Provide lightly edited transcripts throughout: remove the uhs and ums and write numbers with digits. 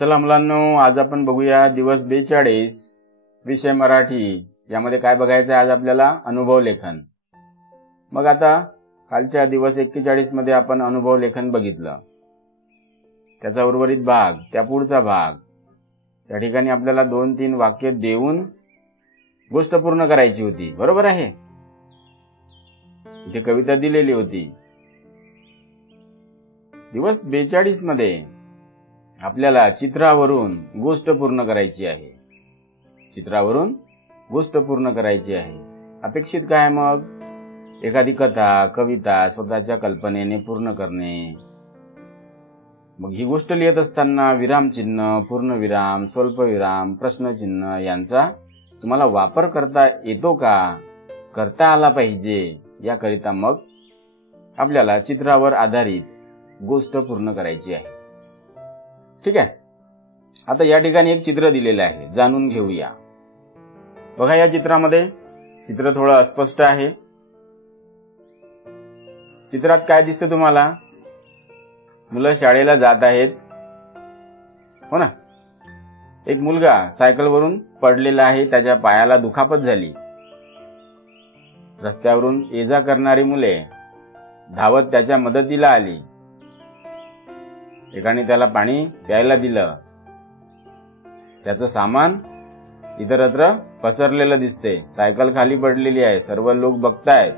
चला मुलांनो, आज आपण बघूया दिवस 42 विषय मराठी यामध्ये काय बघायचं आहे आज आपल्याला अनुभव लेखन। मग आता कालच्या दिवस 41 मध्ये आपण अनुभव लेखन बघितलं, त्याचा उर्वरित भाग, त्या पुढचा भाग। त्या ठिकाणी आपल्याला 2-3 वाक्य देऊन गोष्ट पूर्ण करायची होती, बरोबर आहे। इथे कविता दिलेली होती। दिवस 42 मध्ये आपल्याला चित्रावरून गोष्ट पूर्ण करायची आहे। चित्रावरून गोष्ट पूर्ण करायची आहे। अपेक्षित काय मग? एखादी कथा, कविता स्वतःच्या कल्पनेने पूर्ण करणे। मग ही गोष्ट लिहित असताना विरामचिन्ह, पूर्णविराम, स्वल्पविराम, प्रश्नचिन्ह यांचा तुम्हाला वापर करता येतो का? करता आला पाहिजे। याकरिता मग आपल्याला चित्रावर आधारित गोष्ट पूर्ण करायची आहे। ठीक आहे। आता या ठिकाणी एक चित्र दिलेलं आहे, जाणून घेऊया। बघा, या चित्रामध्ये चित्र थोडं अस्पष्ट आहे। चित्रात काय दिसतं तुम्हाला? मुलं शाळेला जात आहेत, हो ना। एक मुलगा सायकलवरून पडलेला आहे, त्याच्या पायाला दुखापत झाली। रस्त्यावरून ये जा करणारी मुले धावत त्याच्या मदतीला आली। एकाने त्याला पाणी प्यायला दिलं। त्याचं सामान इतरत्र पसरलेलं दिसते। सायकल खाली पडलेली आहे, सर्व लोक बघतायत।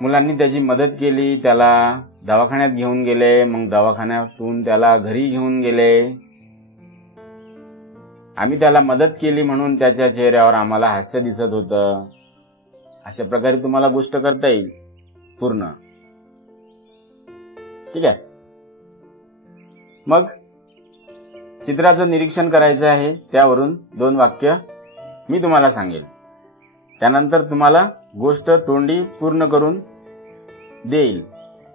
मुलांनी त्याची मदत केली, त्याला दवाखान्यात घेऊन गेले। मग दवाखान्यातून त्याला घरी घेऊन गेले। आम्ही त्याला मदत केली म्हणून त्याच्या चेहऱ्यावर आम्हाला हास्य दिसत होतं। अशा प्रकारे तुम्हाला गोष्ट करता येईल पूर्ण। ठीक आहे। मग चित्राचं निरीक्षण करायचं आहे, त्यावरून 2 वाक्य मी तुम्हाला सांगेल। त्यानंतर तुम्हाला गोष्ट तोंडी पूर्ण करून देईल।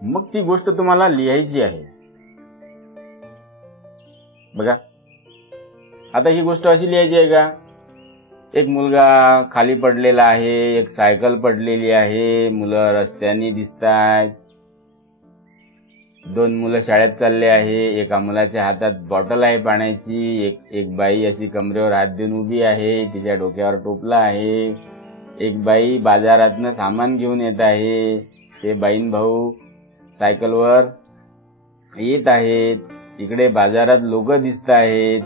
मग ती गोष्ट तुम्हाला लिहायची आहे। बघा, आता ही गोष्ट अशी लिहायची आहे का? एक मुलगा खाली पडलेला आहे, एक सायकल पडलेली आहे, मुलं रस्त्याने दिसतायत, 2 मुलं शाळेत चालले आहे, एका मुलाच्या हातात बॉटल आहे पाण्याची, एक बाई अशी कमरेवर हात देऊन उभी आहे, तिच्या डोक्यावर टोपला आहे। एक बाई बाजारातनं सामान घेऊन येत आहे, ते बाईन भाऊ सायकलवर येत आहेत। इकडे बाजारात लोक दिसत आहेत।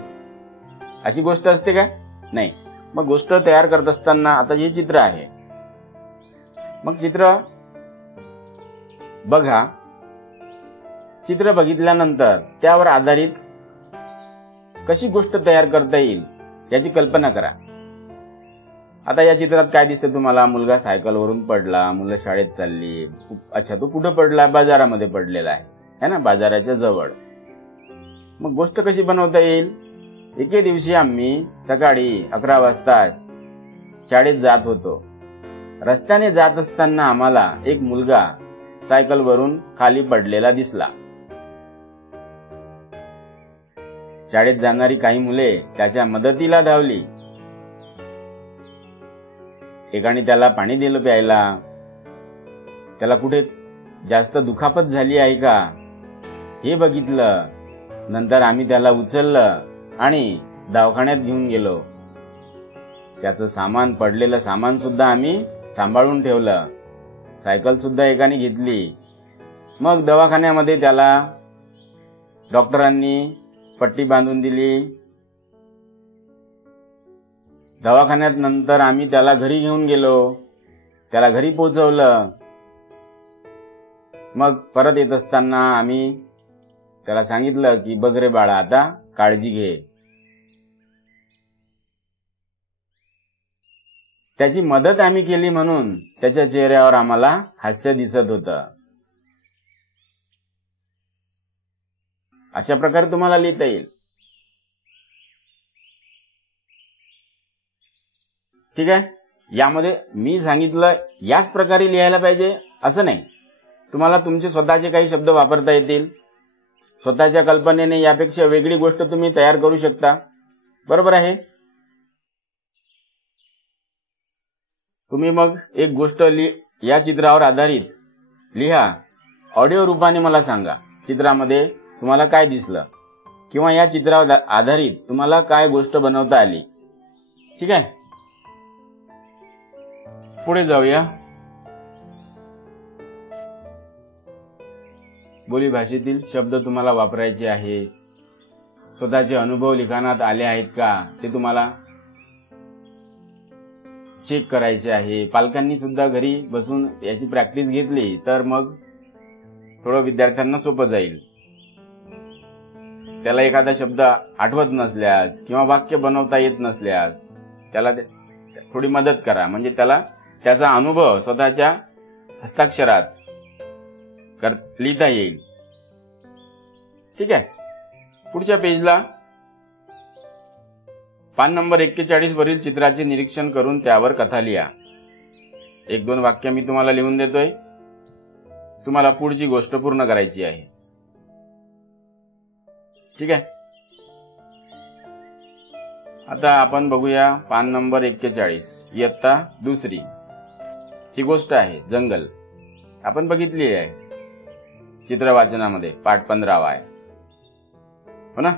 अशी गोष्ट असते का? नाही। मग गोष्ट तयार करत असताना आता हे चित्र आहे। मग चित्र बघा, चित्र बघितल्यानंतर त्यावर आधारित कशी गोष्ट तयार करता येईल याची कल्पना करा। आता या चित्रात काय दिसतं तुम्हाला? मुलगा सायकलवरून पडला, मुलं शाळेत चालली। अच्छा, तो कुठं पडला? बाजारामध्ये पडलेला आहे ना, बाजाराच्या जवळ। मग गोष्ट कशी बनवता येईल? एके दिवशी आम्ही सकाळी 11 वाजता शाळेत जात होतो। रस्त्याने जात असताना आम्हाला एक मुलगा सायकलवरून खाली पडलेला दिसला। शाळेत जाणारी काही मुले त्याच्या मदतीला धावली। एकाने त्याला पाणी दिलं प्यायला। त्याला कुठे जास्त दुखापत झाली आहे का हे बघितलं। नंतर आम्ही त्याला उचललं आणि दवाखान्यात घेऊन गेलो। त्याचं सामान, पडलेलं सामान सुद्धा आम्ही सांभाळून ठेवलं। सायकल सुद्धा एकाने घेतली। मग दवाखान्यामध्ये त्याला डॉक्टरांनी पट्टी बांधून दिली। दवाखान्यात नंतर आम्ही त्याला घरी घेऊन गेलो, त्याला घरी पोहोचवलं। मग परत येत असताना आम्ही त्याला सांगितलं की बघ रे बाळा, आता काळजी घे। त्याची मदत आम्ही केली म्हणून त्याच्या चेहऱ्यावर आम्हाला हास्य दिसत होतं। अशा प्रकारे तुम्हाला लिहिता येईल। ठीक आहे। यामध्ये मी सांगितलं याच प्रकारे लिहायला पाहिजे असं नाही, तुम्हाला तुमचे स्वतःचे काही शब्द वापरता येतील। स्वतःच्या कल्पनेने यापेक्षा वेगळी गोष्ट तुम्ही तयार करू शकता, बरोबर आहे। तुम्ही मग एक गोष्ट या चित्रावर आधारित लिहा, ऑडिओ रूपाने मला सांगा। चित्रामध्ये तुम्हाला काय दिसलं किंवा या चित्रावर आधारित तुम्हाला काय गोष्ट बनवता आली. ठीक आहे, पुढे जाऊया. बोली भाषेतील शब्द तुम्हाला वापरायचे आहे. स्वतःचे अनुभव लिखाणात आले आहेत का ते तुम्हाला चेक करायचे आहे. पालकांनी सुद्धा घरी बसून याची प्रॅक्टिस घेतली तर मग थोडं विद्यार्थ्यांना सोपं जाईल. त्याला एखादा शब्द आठवत नसल्यास किंवा वाक्य बनवता येत नसल्यास त्याला थोडी मदत करा, म्हणजे त्याला त्याचा अनुभव स्वतःच्या हस्ताक्षरात लिहिता येईल. ठीक आहे, पुढच्या पेजला पान नंबर 41 वरील चित्राचे निरीक्षण करून त्यावर कथा लिहा. 1-2 वाक्य मी तुम्हाला लिहून देतोय. तुम्हाला पुढची गोष्ट पूर्ण करायची आहे. ठीक आहे, आता आपण बघूया पान नंबर 41, इयत्ता 2. ही गोष्ट आहे जंगल. आपण बघितली आहे चित्र वाचनामध्ये, पाठ 15 आहे हो ना.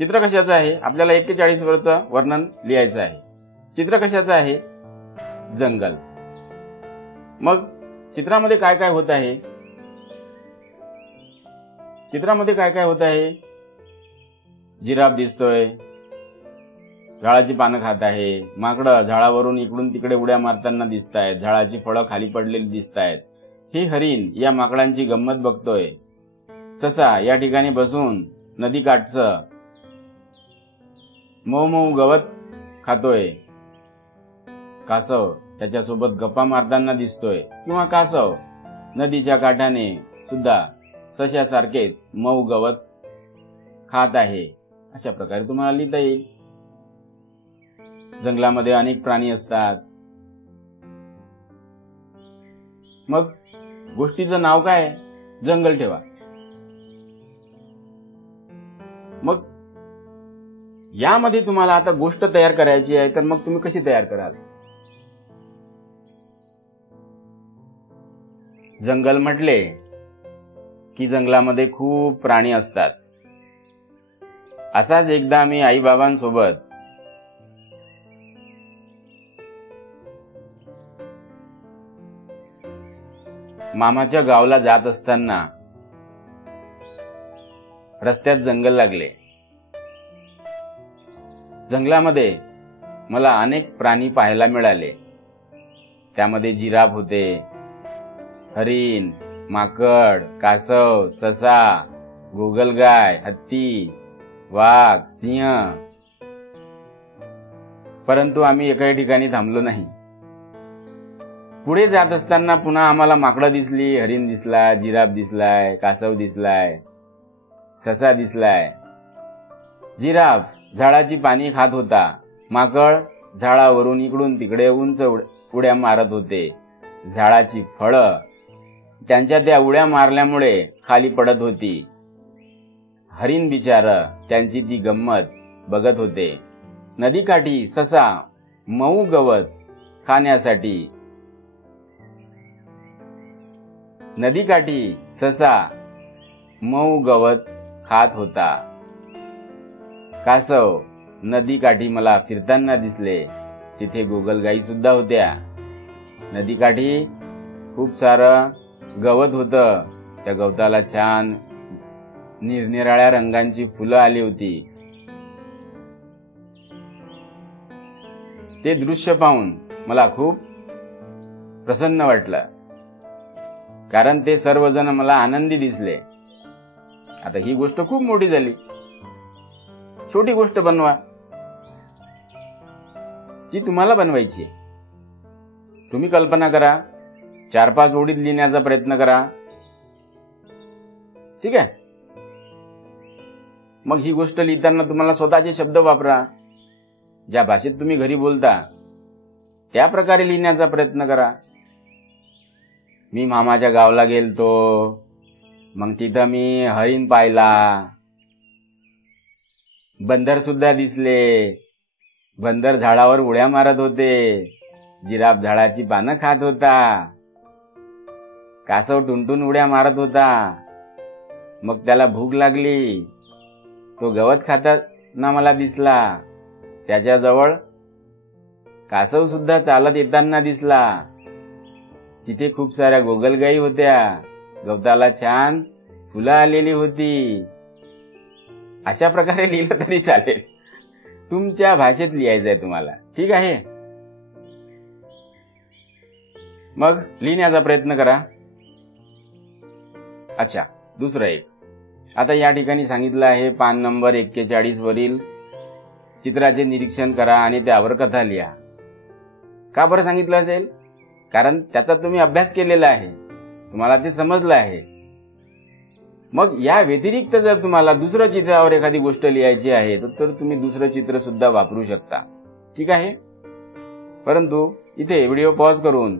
चित्र कशाचं आहे, आपल्याला 41 वरचं वर्णन लिहायचं आहे. चित्र कशाचं आहे, जंगल. मग चित्रामध्ये काय काय होत आहे, चित्रामध्ये काय काय होत आहे. जिराफ दिसतोय, झाडाची पानं खात आहे. माकडं झाडावरून इकडून तिकडे उड्या मारताना दिसत आहेत. झाडाची फळं खाली पडलेली दिसत आहेत. हे हरिण या माकडांची गंमत बघतोय. ससा या ठिकाणी बसून नदी काठचं मऊ मऊ गवत खातोय. कासव त्याच्यासोबत गप्पा मारताना दिसतोय, किंवा कासव नदीच्या काठाने सुद्धा सशासारखेच मऊ गवत खात आहे. अशा प्रकारे तुम्हाला लिहिता येईल. जंगलामध्ये अनेक प्राणी असतात. मग गोष्टीचं नाव काय, जंगल ठेवा. मग यामध्ये तुम्हाला आता गोष्ट तयार करायची आहे, तर मग तुम्ही कशी तयार कराल. जंगल म्हटले की जंगलामध्ये खूप प्राणी असतात. असाच एकदा मी आईबाबांसोबत मामाच्या गावाला जात असताना रस्त्यात जंगल लागले. जंगलामध्ये मला अनेक प्राणी पाहायला मिळाले. त्यामध्ये जिराफ होते, हरिण, माकड, कासव, ससा, गोगलगाय, हत्ती, वाघ, सिंह. परंतु आम्ही एकाही ठिकाणी थांबलो नाही. पुढे जात असताना पुन्हा आम्हाला माकडं दिसली, हरिण दिसला, जिराफ दिसलाय, कासव दिसलाय, ससा दिसलाय. जिराफ झाडाची पाने खात होता. माकड झाडावरून इकडून तिकडे उंच उड्या मारत होते. झाडाची फळं त्यांच्या त्या उड्या मारल्यामुळे खाली पडत होती. हरिण बिचार त्यांची ती गंमत बघत होते. नदीकाठी ससा मऊ गवत खाण्यासाठी नदीकाठी ससा मऊ गवत खात होता. कासव नदीकाठी मला फिरताना दिसले. तिथे गोगलगाई सुद्धा होत्या. नदीकाठी खूप सारं गवत होतं. त्या गवताला छान निरनिराळ्या रंगांची फुलं आली होती. ते दृश्य पाहून मला खूप प्रसन्न वाटलं, कारण ते सर्वजण मला आनंदी दिसले. आता ही गोष्ट खूप मोठी झाली. छोटी गोष्ट बनवा, जी तुम्हाला बनवायची. तुम्ही कल्पना करा, 4-5 ओळीत लिहिण्याचा प्रयत्न करा. ठीक आहे. मग ही गोष्ट लिहिताना तुम्हाला स्वतःचे शब्द वापरा. ज्या भाषेत तुम्ही घरी बोलता त्या प्रकारे लिहिण्याचा प्रयत्न करा. मी मामाच्या गावाला गेलतो, मग तिथं मी हरिण पाहिला, बंदर सुद्धा दिसले. बंदर झाडावर उड्या मारत होते. जिराफ झाडाची पानं खात होता. कासव टुनटुन उड्या मारत होता. मग त्याला भूक लागली. तो गवत खाताना मला दिसला. त्याच्याजवळ कासव सुद्धा चालत येताना दिसला. तिथे खूप साऱ्या गोगलगाई होत्या. गवताला छान फुलं आलेली होती. अशा प्रकारे लिहिलं तरी चालेल. तुमच्या भाषेत लिहायचंय तुम्हाला. ठीक आहे. मग लिहिण्याचा प्रयत्न करा. अच्छा, दुसरं एक. आता या ठिकाणी सांगितलं आहे पान नंबर 41 वरील चित्राचे निरीक्षण करा आणि त्यावर कथा लिहा. का बरं सांगितलं असेल? कारण त्याचा तुम्ही अभ्यास केलेला आहे, तुम्हाला ते समजलं आहे. मग या व्यतिरिक्त जर तुम्हाला दुसरं चित्रावर एखादी गोष्ट लिहायची आहे तर तुम्ही दुसरं चित्र सुद्धा वापरू शकता. ठीक आहे. परंतु इथे व्हिडिओ पॉज करून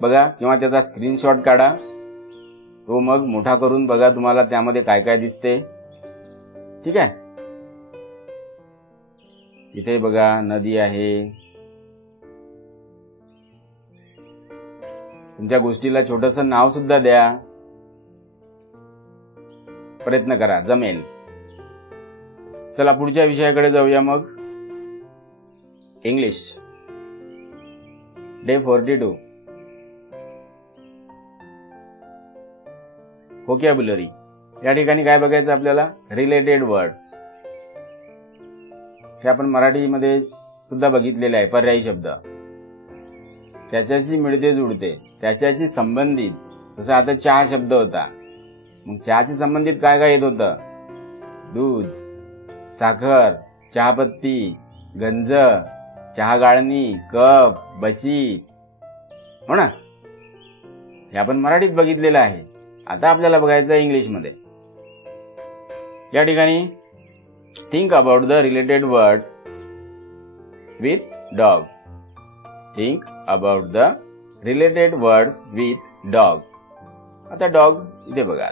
बघा किंवा त्याचा स्क्रीनशॉट काढा. तो मग मोठा करून बघा तुम्हाला त्यामध्ये काय काय दिसते. ठीक आहे. इथे बघा नदी आहे. तुमच्या गोष्टीला छोटस नाव सुद्धा द्या. प्रयत्न करा, जमेल. चला पुढच्या विषयाकडे जाऊया. मग इंग्लिश डे 42. व्होकॅब्युलरी. या ठिकाणी काय बघायचं आपल्याला? Related words. हे आपण मराठीमध्ये सुद्धा बघितलेले आहे. पर्यायी शब्द, त्याच्याशी मिळते जुळते, त्याच्याशी संबंधित. जसं आता चहा शब्द होता. मग चहाशी संबंधित काय काय येत होतं? दूध, साखर, चहापत्ती, गंज, चहा गाळणी, कप, बशी. हो ना? हे आपण मराठीत बघितलेलं आहे. आता आपल्याला बघायचं आहे इंग्लिशमध्ये. या ठिकाणी think about the related word with dog. Think about the related words with dog. आता डॉग इथे बघा.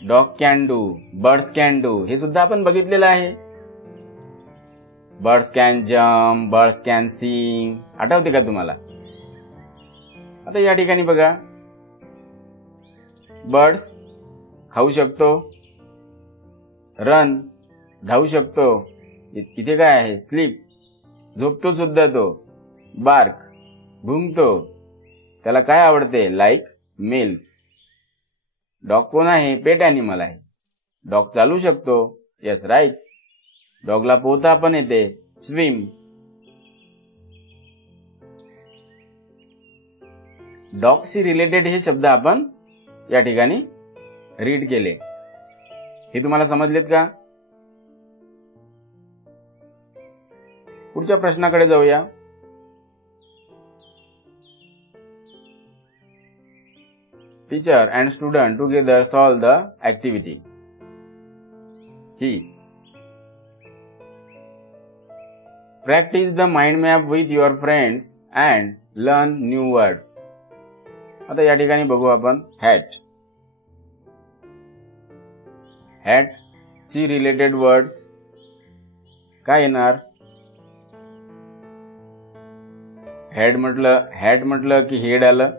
Dog can do, birds can do, हे सुद्धा आपण बघितलेलं आहे. Birds can jump, birds can sing. आठवते का तुम्हाला? आता या ठिकाणी बघा, बर्ड्स खाऊ शकतो, रन धावू शकतो. इथे काय आहे? स्लीप, झोपतो सुद्धा तो. बार्क भुंकतो. त्याला काय आवडते? Like milk. डॉग कोण आहे? पेट ॲनिमल आहे. डॉग चालू शकतो. Yes, right. डॉगला पोहता पण येते, स्विम. डॉगशी रिलेटेड हे शब्द आपण या ठिकाणी रीड केले. हे तुम्हाला समजलेत का? पुढच्या प्रश्नाकडे जाऊया. Teacher and student together solve the activity. He practice the mind map with your friends and learn new words. आता या ठिकाणी बघू आपण हॅट. हॅट ची रिलेटेड वर्ड्स काय येणार? हॅट म्हटलं की हेड आलं.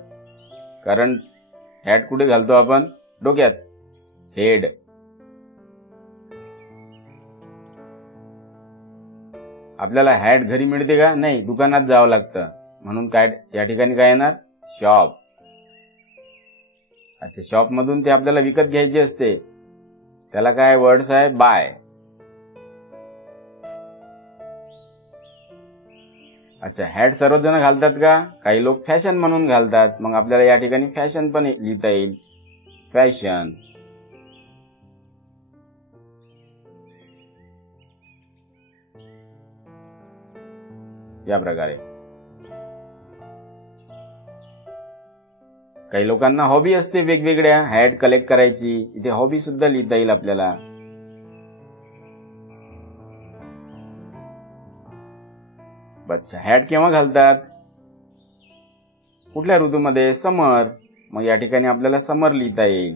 कारण हॅट कुठे घालतो आपण? डोक्यात. हेड. आपल्याला हॅट घरी मिळते का? नाही, दुकानात जावं लागतं. म्हणून काय या ठिकाणी काय येणार? शॉप. अच्छा, शॉप मधून ते आपल्याला विकत घ्यायची असते. त्याला काय वर्ड्स आहे? बाय. अच्छा, हॅट सर्वच जण घालतात का? काही लोक फॅशन म्हणून घालतात. मग आपल्याला या ठिकाणी फॅशन पण लिहिता येईल. फॅशन. या प्रकारे. काही लोकांना हॉबी असते वेगवेगळ्या हॅट कलेक्ट करायची. इथे हॉबी सुद्धा लिहिता येईल आपल्याला. अच्छा, हॅट केव्हा घालतात? कुठल्या ऋतूमध्ये? समर. मग या ठिकाणी आपल्याला समर लिहिता येईल.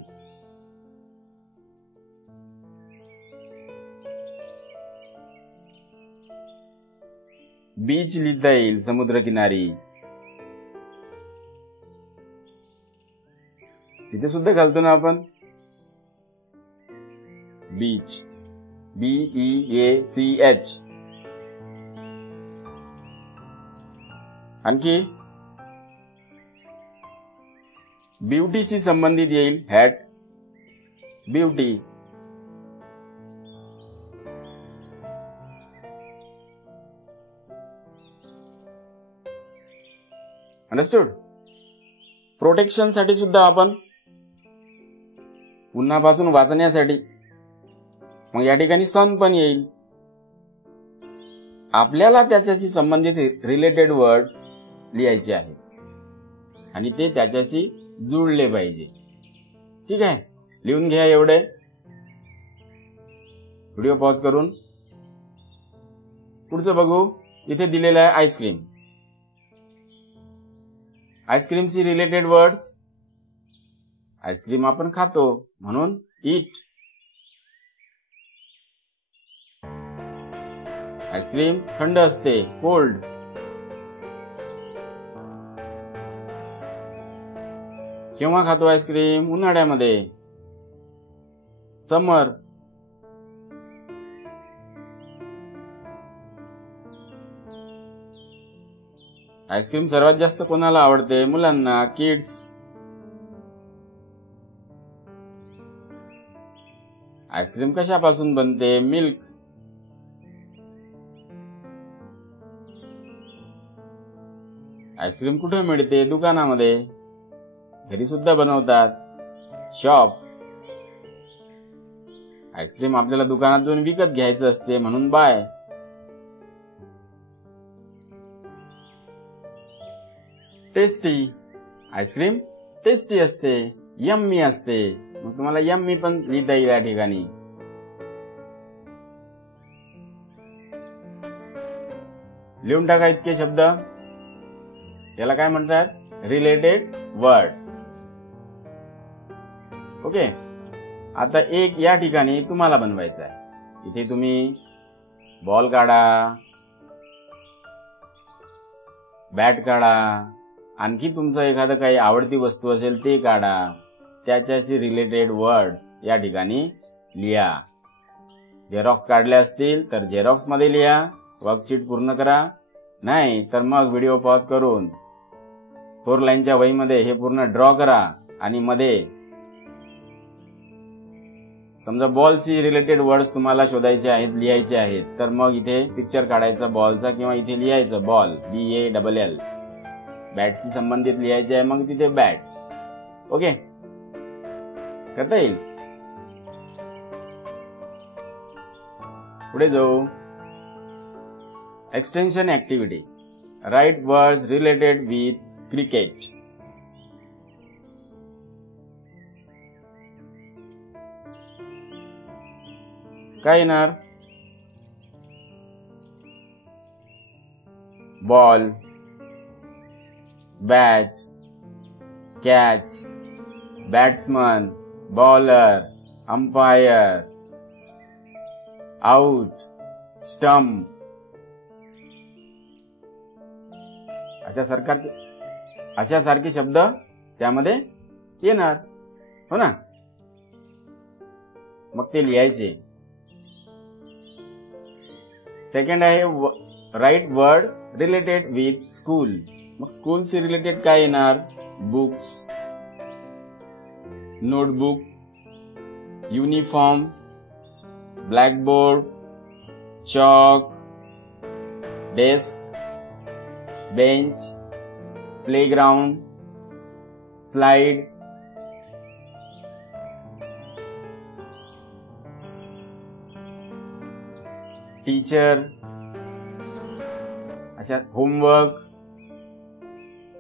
बीच लिहिता येईल, समुद्रकिनारी. तिथे सुद्धा घालतो ना आपण. Beach, BEACH. आणखी ब्युटीशी संबंधित येईल हॅट, ब्युटी. अंडरस्टूड. प्रोटेक्शन साठी सुद्धा आपण उन्हापासून वाचण्यासाठी, मग या ठिकाणी सन पण येईल. आपल्याला त्याच्याशी संबंधित रिलेटेड वर्ड लिहायचे आहे आणि ते त्याच्याशी जुळले पाहिजे. ठीक आहे, लिहून घ्या एवढे. व्हिडिओ पॉज करून पुढचं बघू. इथे दिलेलं आहे आईस्क्रीम. आईस्क्रीमशी रिलेटेड वर्ड्स. आईस्क्रीम आपण खातो म्हणून ईट. आईस्क्रीम थंड असते, कोल्ड. केव्हा खातो आईस्क्रीम? उन्हाळ्यामध्ये, समर. आईस्क्रीम सर्वात जास्त कोणाला आवडते? मुलांना, किड्स. आईस्क्रीम कशापासून बनते? मिल्क. आईस्क्रीम कुठे मिळते? दुकानामध्ये. घरी सुद्धा बनवतात, शॉप. आईस्क्रीम आपल्याला दुकानात जाऊन विकत घ्यायचं असते म्हणून बाय. टेस्टी. आईस्क्रीम टेस्टी असते, यम्मी असते. मग तुम्हाला यम्मी पण लिहिता येईल या ठिकाणी. लिहून टाका इतके शब्द. याला काय म्हणतात? Related words. ओके. आता एक या ठिकाणी तुम्हाला बनवायचं आहे. इथे तुम्ही बॉल काढा, बॅट काढा, आणखी तुमचं एखादं काही आवडती वस्तू असेल ते काढा. त्याच्याशी रिलेटेड वर्ड्स या ठिकाणी लिहा. झेरॉक्स काढले असतील तर झेरॉक्स मध्ये लिहा. वर्कशीट पूर्ण करा. नाही तर मग व्हिडिओ पॉज करून 4 लाईनच्या वहीमध्ये हे पूर्ण ड्रॉ करा आणि मध्ये समजा बॉलशी रिलेटेड वर्ड्स तुम्हाला शोधायचे आहेत, लिहायचे आहेत, तर मग इथे पिक्चर काढायचा बॉलचा किंवा इथे लिहायचं बॉल, BALL. बॅटशी संबंधित लिहायचे आहे, मग तिथे बॅट. ओके, करता येईल. पुढे जाऊ. Extension activity. Write words related with cricket. काय येणार? Ball, bat, catch, batsman, bowler, umpire, out, stump. अशासारखे शब्द त्यामध्ये येणार, हो ना. मग ते लिहायचे. सेकंड आहे write words related with school. मग स्कूलशी रिलेटेड काय येणार? Books, notebook, uniform, blackboard, chalk, desk, bench, playground, slide. Teacher, अशा होमवर्क.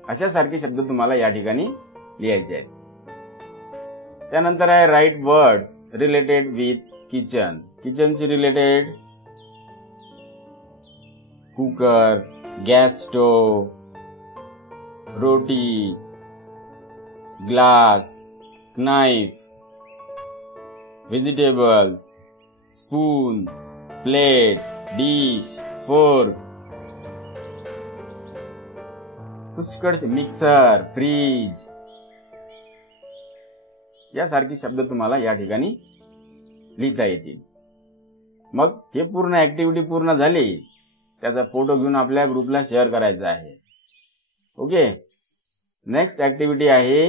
अशासारखे शब्द तुम्हाला या ठिकाणी लिहायचे आहेत. त्यानंतर आहे write words related with kitchen. किचनशी related cooker, gas stove, roti, glass, knife, vegetables, spoon, plate, dish, fork. पुष्कळ मिक्सर, फ्रीज. यासारखे शब्द तुम्हाला या ठिकाणी लिहिता येतील. मग हे पूर्ण ऍक्टिव्हिटी पूर्ण झाली, त्याचा फोटो घेऊन आपल्या ग्रुपला शेअर करायचा आहे. ओके. नेक्स्ट ऍक्टिव्हिटी आहे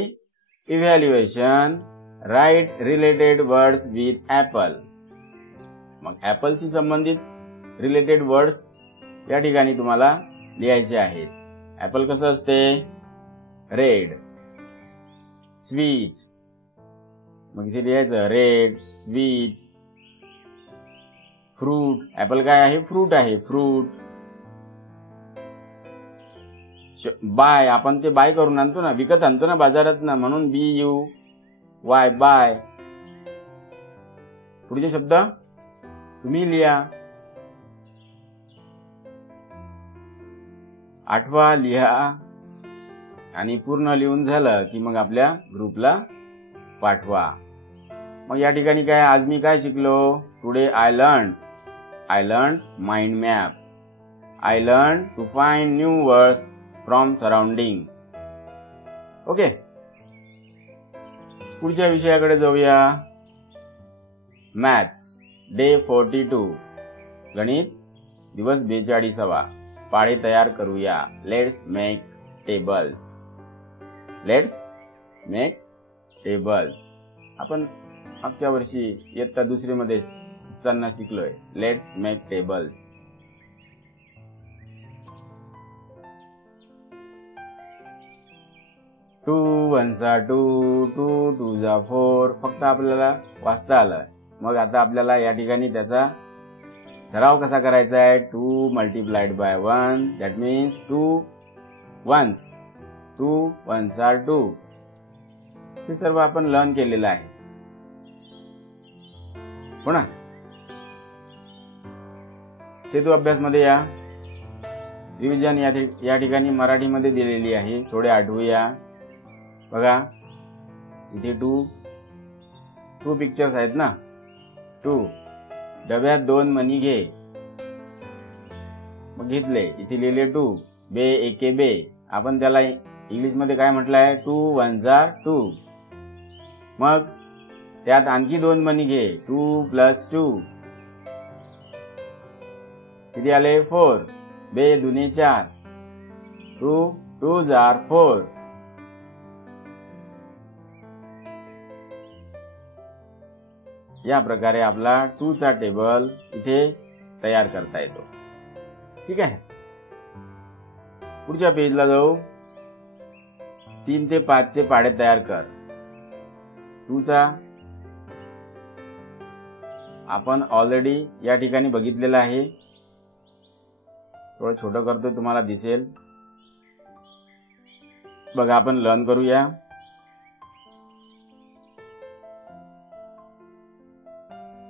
evaluation. Write related words with apple. मग ऍपलशी संबंधित रिलेटेड वर्ड्स या ठिकाणी तुम्हाला लिहायचे आहेत. ऍपल कसं असते? Red, sweet. मग इथे लिहायचं रेड, स्वीट. फ्रूट. ऍपल काय आहे? फ्रूट आहे. फ्रूट. बाय. आपण ते बाय करून आणतो ना, विकत आणतो ना बाजारात ना, म्हणून BUY, बाय. पुढचे शब्द तुम्ही लिहा. आठवा, लिहा आणि पूर्ण लिहून झालं की मग आपल्या ग्रुपला पाठवा. मग या ठिकाणी काय आज मी काय शिकलो? Today I learn mind map. I learn to find new words from surrounding. Okay. पुढच्या विषयाकडे जाऊया. मॅथ्स. डे 42. गणित दिवस 42वा. पाढे तयार करूया. Let's make tables. Let's make tables. आपण मागच्या वर्षी इयत्ता 2री मध्ये असताना शिकलोय. Let's make tables. टू वनचा 2, 2 2 4. फक्त आपल्याला वाचता आलं. मग आता आपल्याला या ठिकाणी त्याचा सराव कसा करायचा आहे? 2 multiplied by 1. That means 2 ones. 2 वनचा 2. हे सर्व आपण लर्न केलेलं आहे. हो ना. सेतू अभ्यास मध्ये या. रिव्हिजन या ठिकाणी मराठीमध्ये दिलेली आहे. थोडे आठवूया. बघा इथे 2 पिक्चर्स आहेत ना. 2. डब्यात 2 मणी घे. मग घेतले. इथे लिहिले 2. बे एके बे. आपण त्याला इंग्लिश मध्ये काय म्हटलं आहे? 2 1 2. मग त्यात आणखी 2 मणी घे. 2 + 2. किती आले? 4. बे दुने 4. 2 2 4. या प्रकारे आपला 2 चा टेबल इथे तयार करता येतो. ठीक आहे. पुढच्या पेजला जाऊ. 3 ते 5 चे पाढे तयार कर. 2 चा आपण ऑलरेडी या ठिकाणी बघितलेला आहे. थोडं छोटं करतोय, तुम्हाला दिसेल. बघा आपण लर्न करूया.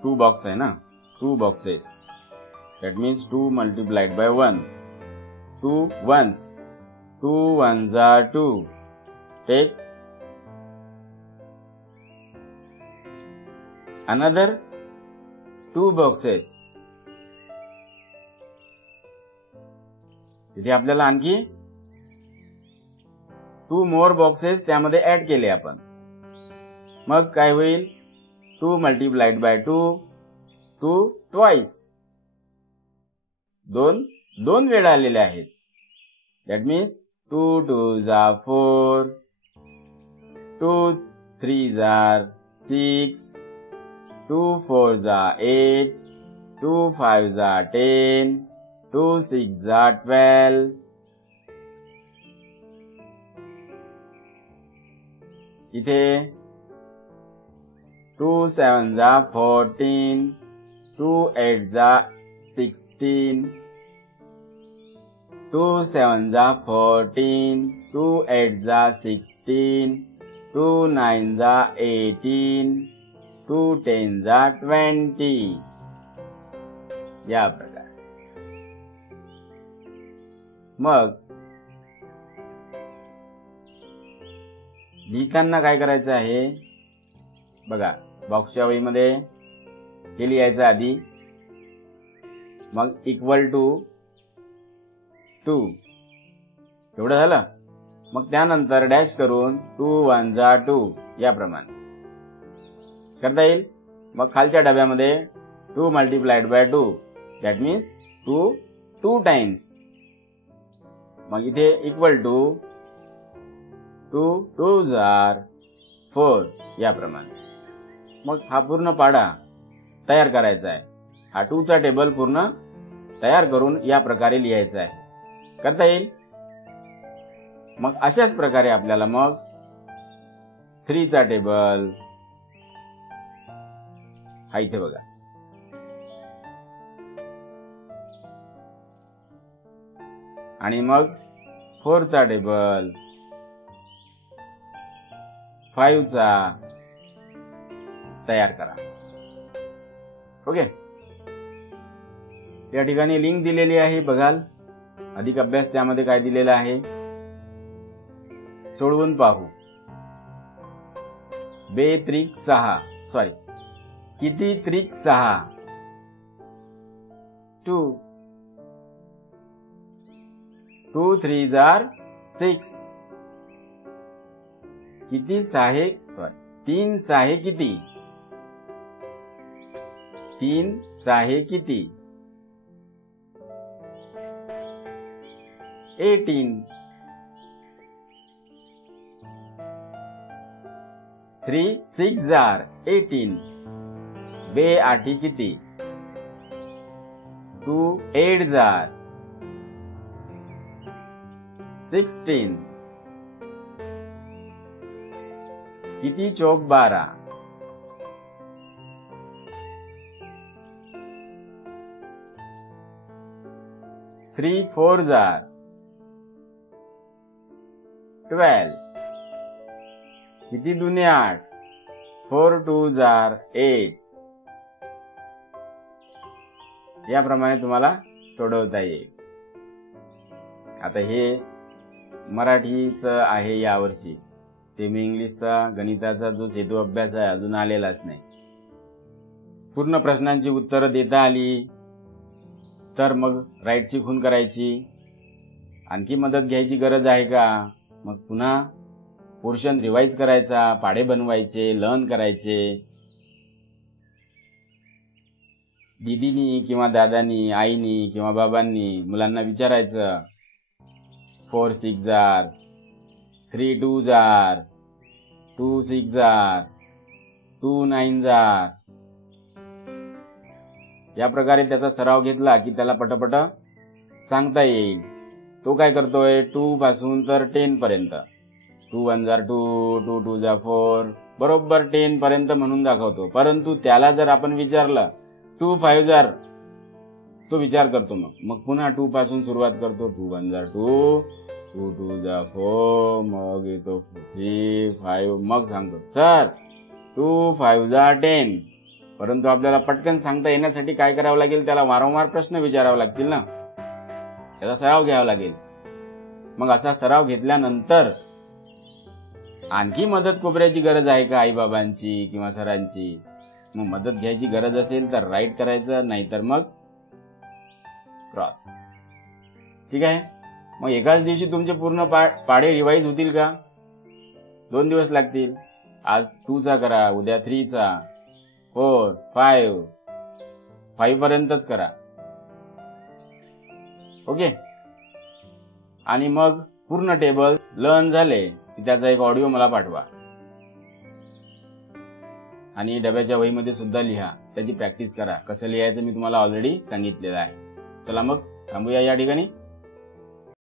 2 बॉक्स आहे ना. 2 boxes. That means 2 multiplied by 1. 2 ones. 2 1 2. Take another 2 boxes. इथे आपल्याला आणखी 2 more boxes त्यामध्ये ऍड केले आपण. मग काय होईल? 2 multiplied by 2. 2 twice. 2 वेळा आलेले आहेत. That means 2 2 4. 2 3 6. 2 4 8. 2 5 10. 2 6 12. इथे 2 7 14. 2 8 16. 2 7 14. 2 8 16. 2 9 18. 2 10 20. या प्रकारे. मग लिहिताना काय करायचं आहे? बघा बॉक्सच्या वहीमध्ये हे लिहायचं आधी. मग इक्वल टू 2. एवढं झालं. मग त्यानंतर डॅश करून 2 1 2 याप्रमाणे. करता येईल. मग खालच्या डब्यामध्ये 2 multiplied by 2 that means 2 times. मग इथे इक्वल टू 2 2s are 4 याप्रमाणे. मग हा पूर्ण पाडा तयार करायचा आहे. हा 2 चा टेबल पूर्ण तयार करून या प्रकारे लिहायचा आहे. करता येईल. मग अशाच प्रकारे आपल्याला मग 3 चा टेबल हा इथे बघा. आणि मग 4 चा टेबल, 5 चा तयार करा. ओके. या ठिकाणी लिंक दिलेली आहे, बघाल. अधिक अभ्यास त्यामध्ये काय दिलेला आहे सोडवून पाहू. बेत्रिक 6 सॉरी किती त्रिक 6 2 2 3s are 6 किती 6 सॉरी 3 6 किती 3 6 किती 18 3 6s are 18 बे 8 किती 2 8s are 16 किती चौक 12 3 4s are 12 किती दुने 8 4 2s are 8 याप्रमाणे तुम्हाला सोडवता येईल. आता हे मराठीचं आहे यावर्षी. सेमी इंग्लिशचा गणिताचा जो सेतू अभ्यास आहे अजून आलेलाच नाही. पूर्ण प्रश्नांची उत्तरं देता आली तर मग राईटची खून करायची. आणखी मदत घ्यायची गरज आहे का? मग पुन्हा पोर्शन रिवाइज करायचा, पाढे बनवायचे, लर्न करायचे. दीदीनी किंवा दादानी, आईनी किंवा बाबांनी मुलांना विचारायचं 4 6s are 3 2s are 2 6s are 2 9s are या प्रकारे त्याचा सराव घेतला की त्याला पटपट सांगता येईल. तो काय करतोय 2 पासून तर 10 पर्यंत 2 1s are 2 2 2s are 4 बरोबर 10 पर्यंत म्हणून दाखवतो. परंतु त्याला जर आपण विचारलं 2 5s are तो विचार करतो. मग पुन्हा 2 पासून सुरुवात करतो. 2 1s are 2 2 2s are 4 मग येतो 3 5 मग सांगतो सर 2 5s are 10. परंतु आपल्याला पटकन सांगता येण्यासाठी काय करावं लागेल? त्याला वारंवार प्रश्न विचारावे लागतील ना. त्याचा सराव घ्यावा लागेल. मग असा सराव घेतल्यानंतर आणखी मदत कोपऱ्याची गरज आहे का आई बाबांची किंवा सरांची? मग मदत घ्यायची गरज असेल तर राईट करायचं, नाहीतर मग क्रॉस. ठीक आहे. मग एकाच दिवशी तुमचे पूर्ण पाढे रिवाइज होतील का? 2 दिवस लागतील. आज 2 चा करा, उद्या 3 चा, 4 5 पर्यंतच करा. ओके. आणि मग पूर्ण टेबल्स लर्न झाले की त्याचा एक ऑडिओ मला पाठवा आणि डब्याच्या वहीमध्ये सुद्धा लिहा. त्याची प्रॅक्टिस करा. कसं लिहायचं मी तुम्हाला ऑलरेडी सांगितलेलं आहे. चला मग थांबूया या ठिकाणी.